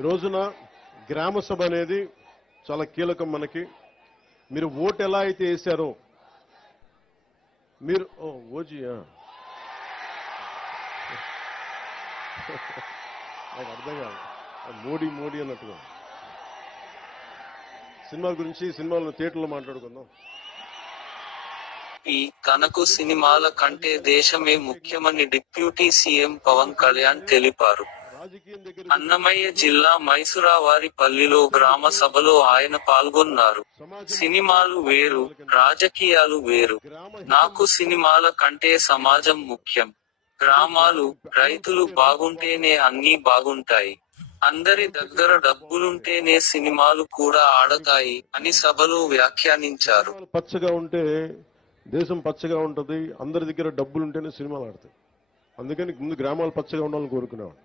ఈ రోజున గ్రామ సభ అనేది చాలా కీలకం మనకి. మీరు ఓటు ఎలా అయితే వేశారో మీరు ఓజీయా నాకు అర్థం కాదు, మోడీ మోడీ అన్నట్టుగా. సినిమాల గురించి సినిమాలను థియేటర్లో మాట్లాడుకుందాం. తనకు సినిమాల కంటే దేశమే ముఖ్యమని డిప్యూటీ సీఎం పవన్ కళ్యాణ్ తెలిపారు. అన్నమయ్య జిల్లా మైసురావారిపల్లిలో గ్రామ సభలో ఆయన పాల్గొన్నారు. సినిమాలు వేరు, రాజకీయాలు వేరు. నాకు సినిమాల కంటే సమాజం ముఖ్యం. గ్రామాలు, రైతులు బాగుంటేనే అన్నీ బాగుంటాయి. అందరి దగ్గర డబ్బులుంటేనే సినిమాలు కూడా ఆడతాయి అని సభలో వ్యాఖ్యానించారు. పచ్చగా ఉంటే దేశం పచ్చగా ఉంటుంది, అందరి దగ్గర డబ్బులుంటేనే సినిమాలు ఆడతాయి. అందుకని ముందు గ్రామాలు పచ్చగా ఉండాలని కోరుకునేవాడు.